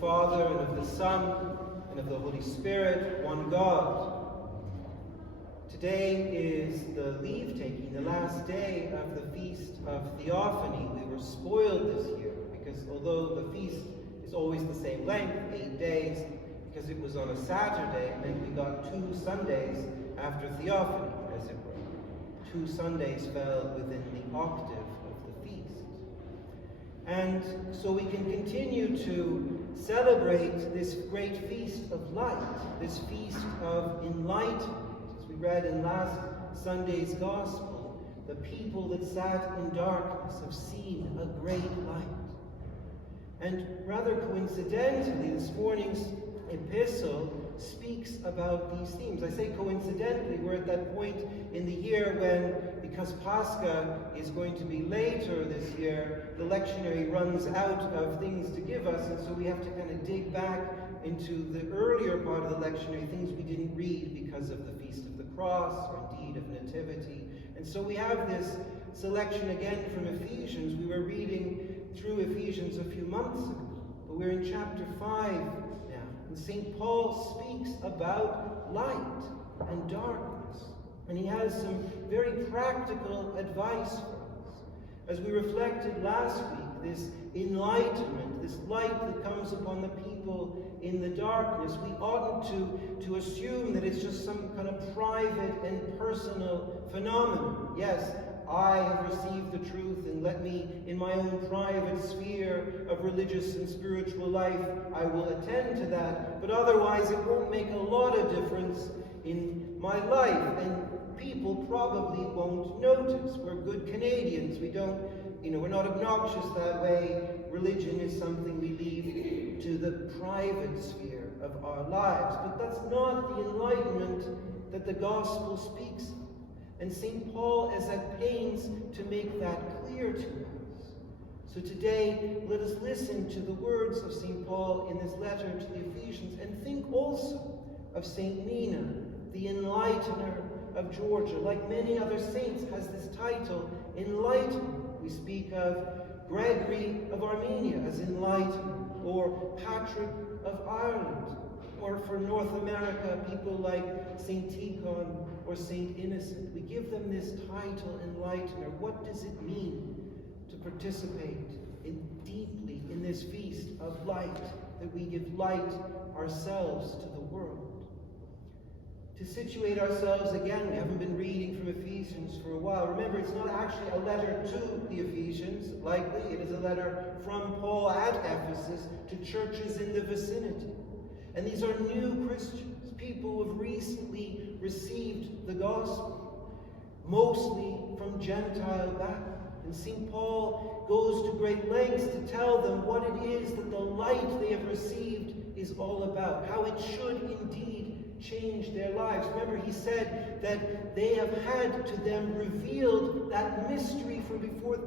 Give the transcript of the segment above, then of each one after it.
Father, and of the Son, and of the Holy Spirit, one God. Today is the Leavetaking, the last day of the Feast of Theophany. We were spoiled this year because although the feast is always the same length, 8 days, because it was on a Saturday, and then we got 2 Sundays after Theophany, as it were. 2 Sundays fell within the octave of the feast. And so we can continue to celebrate this great feast of light, this feast of enlightenment. As we read in last Sunday's Gospel, the people that sat in darkness have seen a great light. And rather coincidentally, this morning's epistle speaks about these themes. I say coincidentally, we're at that point in the year when, because Pascha is going to be later this year, the lectionary runs out of things to give us, and so we have to kind of dig back into the earlier part of the lectionary, things we didn't read because of the Feast of the Cross, or indeed of Nativity. And so we have this selection again from Ephesians. We were reading through Ephesians a few months ago, but we're in chapter 5 now. And St. Paul speaks about light and darkness. And he has some very practical advice for us. As we reflected last week, this enlightenment, this light that comes upon the people in the darkness, we oughtn't to assume that it's just some kind of private and personal phenomenon. Yes, I have received the truth, and let me, in my own private sphere of religious and spiritual life, I will attend to that. But otherwise, it won't make a lot of difference in my life, and people probably won't notice. We're good Canadians. We don't, we're not obnoxious that way. Religion is something we leave to the private sphere of our lives. But that's not the enlightenment that the gospel speaks of. And St. Paul is at pains to make that clear to us. So today, let us listen to the words of St. Paul in this letter to the Ephesians, and think also of St. Nina, the Enlightener of Georgia. Like many other saints, has this title, Enlightener. We speak of Gregory of Armenia as Enlightener, or Patrick of Ireland, or for North America, people like St. Tikhon or St. Innocent. We give them this title, Enlightener. What does it mean to participate deeply in this feast of light, that we give light ourselves to the world? To situate ourselves again, we haven't been reading from Ephesians for a while. Remember, it's not actually a letter to the Ephesians, likely. It is a letter from Paul at Ephesus to churches in the vicinity. And these are new Christians, people who have recently received the gospel, mostly from Gentile background. And St. Paul goes to great lengths to tell them what it is that the light they have received is all about, how it should indeed change their lives. Remember, he said that they have had to them revealed that mystery from before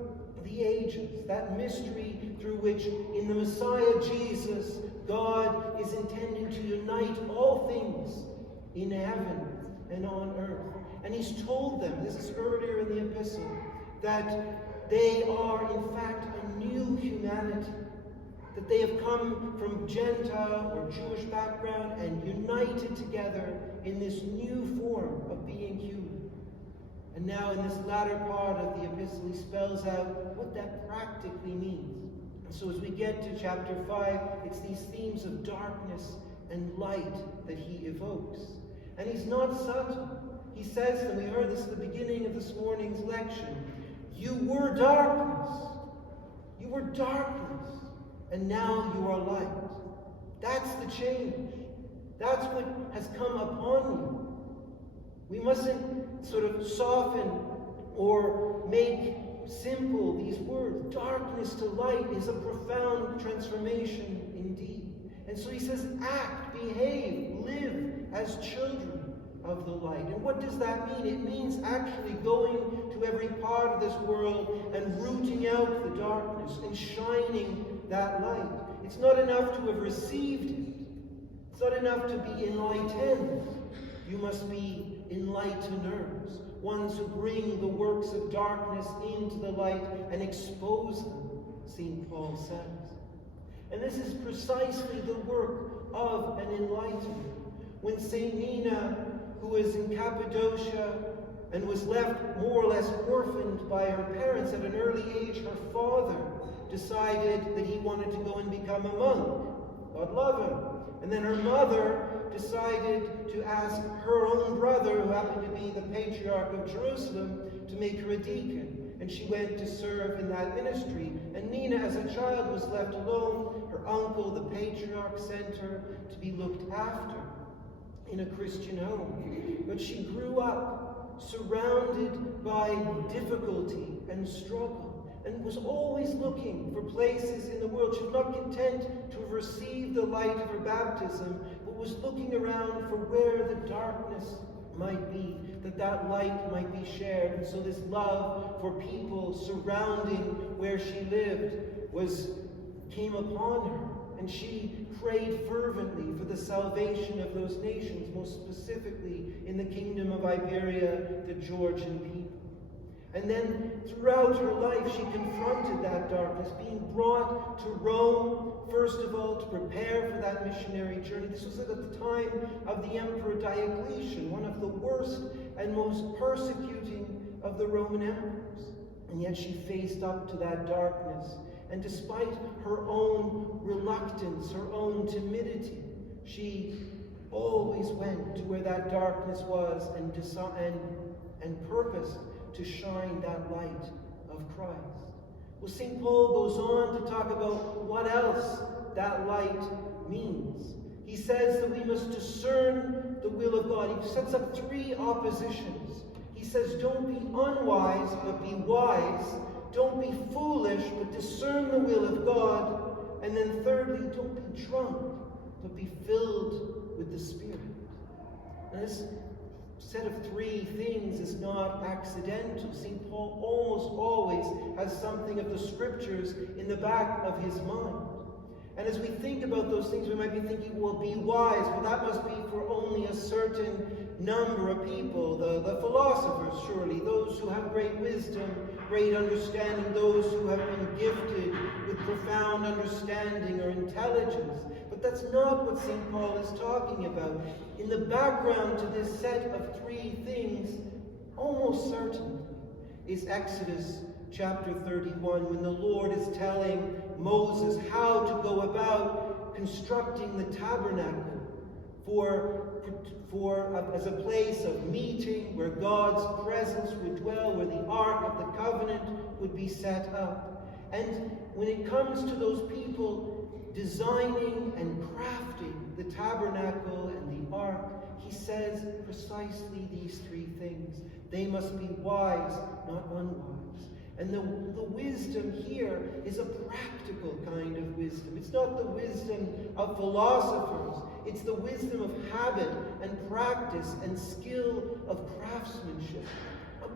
the ages, that mystery through which in the Messiah Jesus, God is intending to unite all things in heaven and on earth. And he's told them, this is earlier in the epistle, that they are in fact a new humanity, that they have come from Gentile or Jewish background and united together in this new form of being human. And now in this latter part of the epistle, he spells out what that practically means. And so as we get to chapter 5, it's these themes of darkness and light that he evokes. And he's not subtle. He says, and we heard this at the beginning of this morning's lecture, you were darkness. You were darkness. And now you are light. That's the change. That's what has come upon you. We mustn't sort of soften or make simple these words. Darkness to light is a profound transformation indeed. And so he says, act, behave, live as children of the light. And what does that mean? It means actually going to every part of this world and rooting out the darkness and shining that light. It's not enough to have received it. It's not enough to be enlightened. You must be enlighteners, ones who bring the works of darkness into the light and expose them, St. Paul says. And this is precisely the work of an enlightener. When St. Nina, who was in Cappadocia and was left more or less orphaned by her parents at an early age, her father decided that he wanted to go and become a monk. God love him. And then her mother decided to ask her own brother, who happened to be the Patriarch of Jerusalem, to make her a deacon. And she went to serve in that ministry. And Nina, as a child, was left alone. Her uncle, the Patriarch, sent her to be looked after in a Christian home. But she grew up surrounded by difficulty and struggle, and was always looking for places in the world. She was not content to have received the light of her baptism, but was looking around for where the darkness might be, that light might be shared. And so this love for people surrounding where she lived came upon her. And she prayed fervently for the salvation of those nations, most specifically in the kingdom of Iberia, the Georgian people. And then throughout her life, she confronted that darkness, being brought to Rome, first of all, to prepare for that missionary journey. This was at the time of the Emperor Diocletian, one of the worst and most persecuting of the Roman emperors. And yet she faced up to that darkness. And despite her own reluctance, her own timidity, she always went to where that darkness was and purposed to shine that light of Christ. Well, St. Paul goes on to talk about what else that light means. He says that we must discern the will of God. He sets up three oppositions. He says, don't be unwise, but be wise. Don't be foolish, but discern the will of God. And then thirdly, don't be drunk, but be filled with the Spirit. And this set of three things is not accidental. St. Paul almost always has something of the scriptures in the back of his mind. And as we think about those things, we might be thinking, well, be wise. Well, that must be for only a certain number of people. The philosophers, surely. Those who have great wisdom, great understanding. Those who have been gifted with profound understanding or intelligence. But that's not what St. Paul is talking about. In the background to this set of three things, almost certainly, is Exodus chapter 31, when the Lord is telling Moses how to go about constructing the tabernacle as a place of meeting, where God's presence would dwell, where the Ark of the Covenant would be set up. And when it comes to those people designing and crafting the tabernacle and the Ark, he says precisely these three things. They must be wise, not unwise. And the wisdom here is a practical kind of wisdom. It's not the wisdom of philosophers. It's the wisdom of habit and practice and skill of craftsmanship.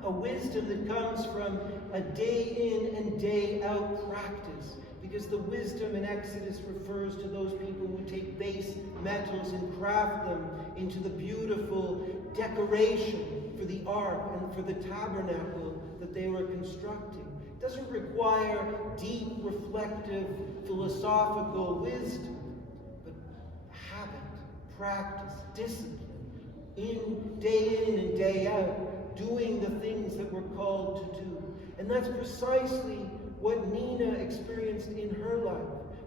A wisdom that comes from a day in and day out practice. Because the wisdom in Exodus refers to those people who take base metals and craft them into the beautiful decoration for the ark and for the tabernacle that they were constructing. It doesn't require deep, reflective, philosophical wisdom, but habit, practice, discipline, day in and day out, doing the things that we're called to do. And that's precisely what Nina experienced in her life.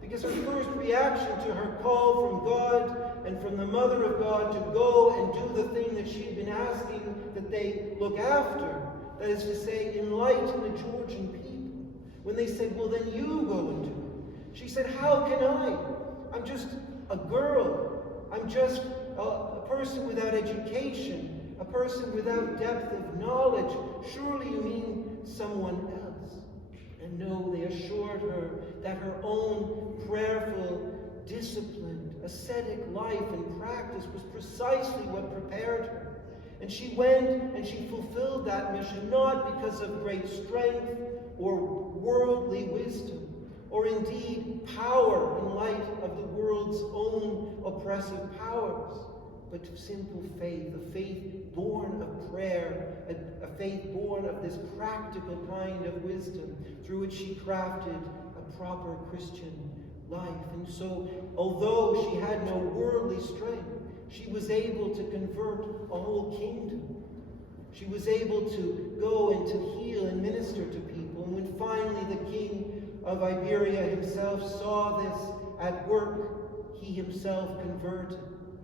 Because her first reaction to her call from God and from the Mother of God to go and do the thing that she had been asking that they look after, that is to say, enlighten the Georgian people. When they said, well, then you go and do it. She said, how can I? I'm just a girl. I'm just a person without education, a person without depth of knowledge. Surely you mean someone else. And no, they assured her that her own prayerful, disciplined, ascetic life and practice was precisely what prepared her. And she went and she fulfilled that mission, not because of great strength or worldly wisdom, or indeed power in light of the world's own oppressive powers, but simple faith, a faith born of prayer, a faith born of this practical kind of wisdom through which she crafted a proper Christian life. And so, although she had no worldly strength, she was able to convert a whole kingdom. She was able to go and to heal and minister to people. And when finally the king of Iberia himself saw this at work, he himself converted.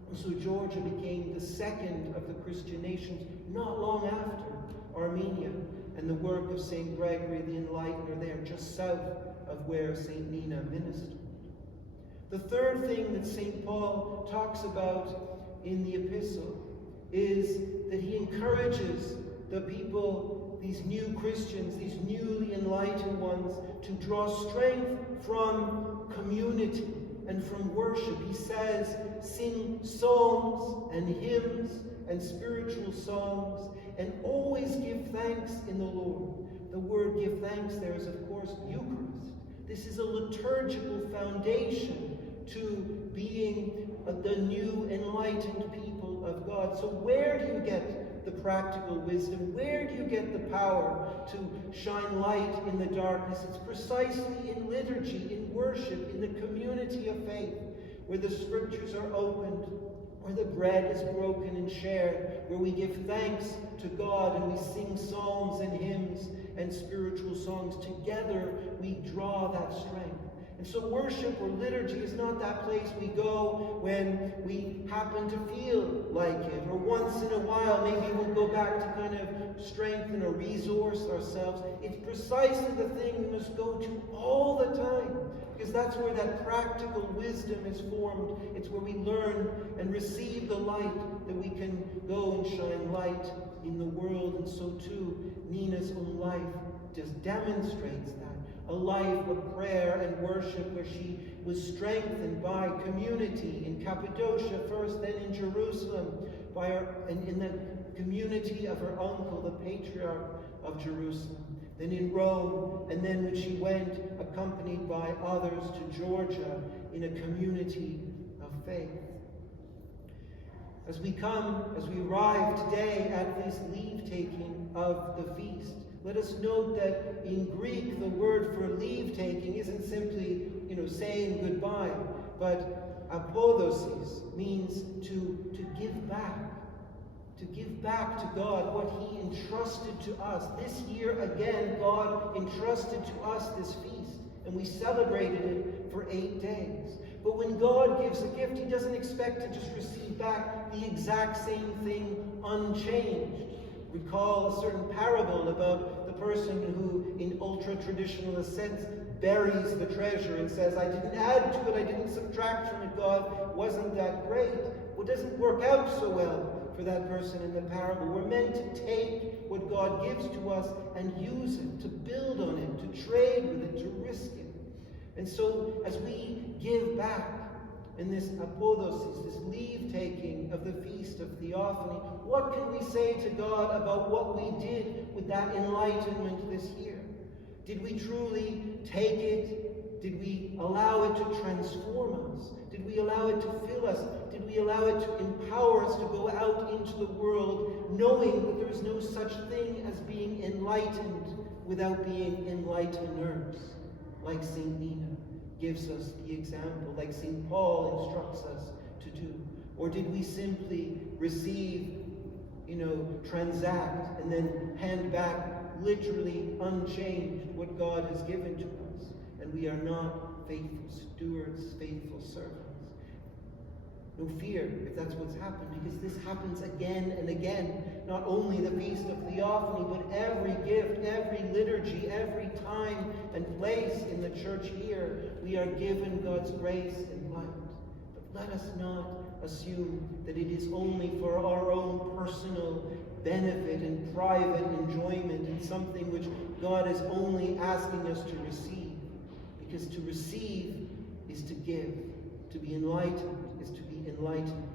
And so Georgia became the second of the Christian nations, not long after Armenia and the work of St. Gregory the Enlightener there, just south of where St. Nina ministered. The third thing that St. Paul talks about in the epistle is that he encourages the people, these new Christians, these newly enlightened ones, to draw strength from community and from worship. He says, sing psalms and hymns and spiritual songs, and always give thanks in the Lord. The word give thanks there is, of course, Eucharist. This is a liturgical foundation to being the new enlightened people of God. So where do you get the practical wisdom? Where do you get the power to shine light in the darkness? It's precisely in liturgy, in worship, in the community of faith, where the scriptures are opened, where the bread is broken and shared, where we give thanks to God and we sing psalms and hymns and spiritual songs. Together we draw that strength. And so worship or liturgy is not that place we go when we happen to feel like it, or once in a while maybe we'll go back to kind of strengthen or resource ourselves. It's precisely the thing we must go to all the time, because that's where that practical wisdom is formed. It's where we learn and receive the light that we can go and shine light in the world. And so too, Nina's own life just demonstrates that. A life of prayer and worship where she was strengthened by community in Cappadocia first, then in Jerusalem, and in the community of her uncle, the Patriarch of Jerusalem, then in Rome, and then when she went, accompanied by others, to Georgia in a community of faith. As we arrive today at this leave-taking of the feast, let us note that in Greek, the word for leave-taking isn't simply, saying goodbye, but apodosis means to give back. To give back to God what he entrusted to us. This year, again, God entrusted to us this feast, and we celebrated it for 8 days. But when God gives a gift, he doesn't expect to just receive back the exact same thing unchanged. Recall a certain parable about the person who, in ultra-traditionalist sense, buries the treasure and says, I didn't add to it, I didn't subtract from it, God, wasn't that great? Well, it doesn't work out so well for that person in the parable. We're meant to take what God gives to us and use it, to build on it, to trade with it, to risk it. And so, as we give back in this apodosis, this leave-taking of the Feast of Theophany, what can we say to God about what we did with that enlightenment this year? Did we truly take it? Did we allow it to transform us? Did we allow it to fill us? Did we allow it to empower us to go out into the world, knowing that there is no such thing as being enlightened without being enlighteners, like St. Nina gives us the example, like St. Paul instructs us to do? Or did we simply receive, transact, and then hand back literally unchanged what God has given to us, and we are not faithful stewards, faithful servants? No fear if that's what's happened, because this happens again and again. Not only the Feast of Theophany, but every gift, every liturgy, every time and place in the church year, we are given God's grace and light. But let us not assume that it is only for our own personal benefit and private enjoyment, and something which God is only asking us to receive. Because to receive is to give. To be enlightened is to be enlightened.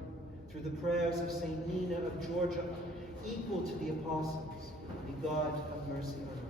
Through the prayers of St. Nina of Georgia, equal to the apostles, may God have mercy on us.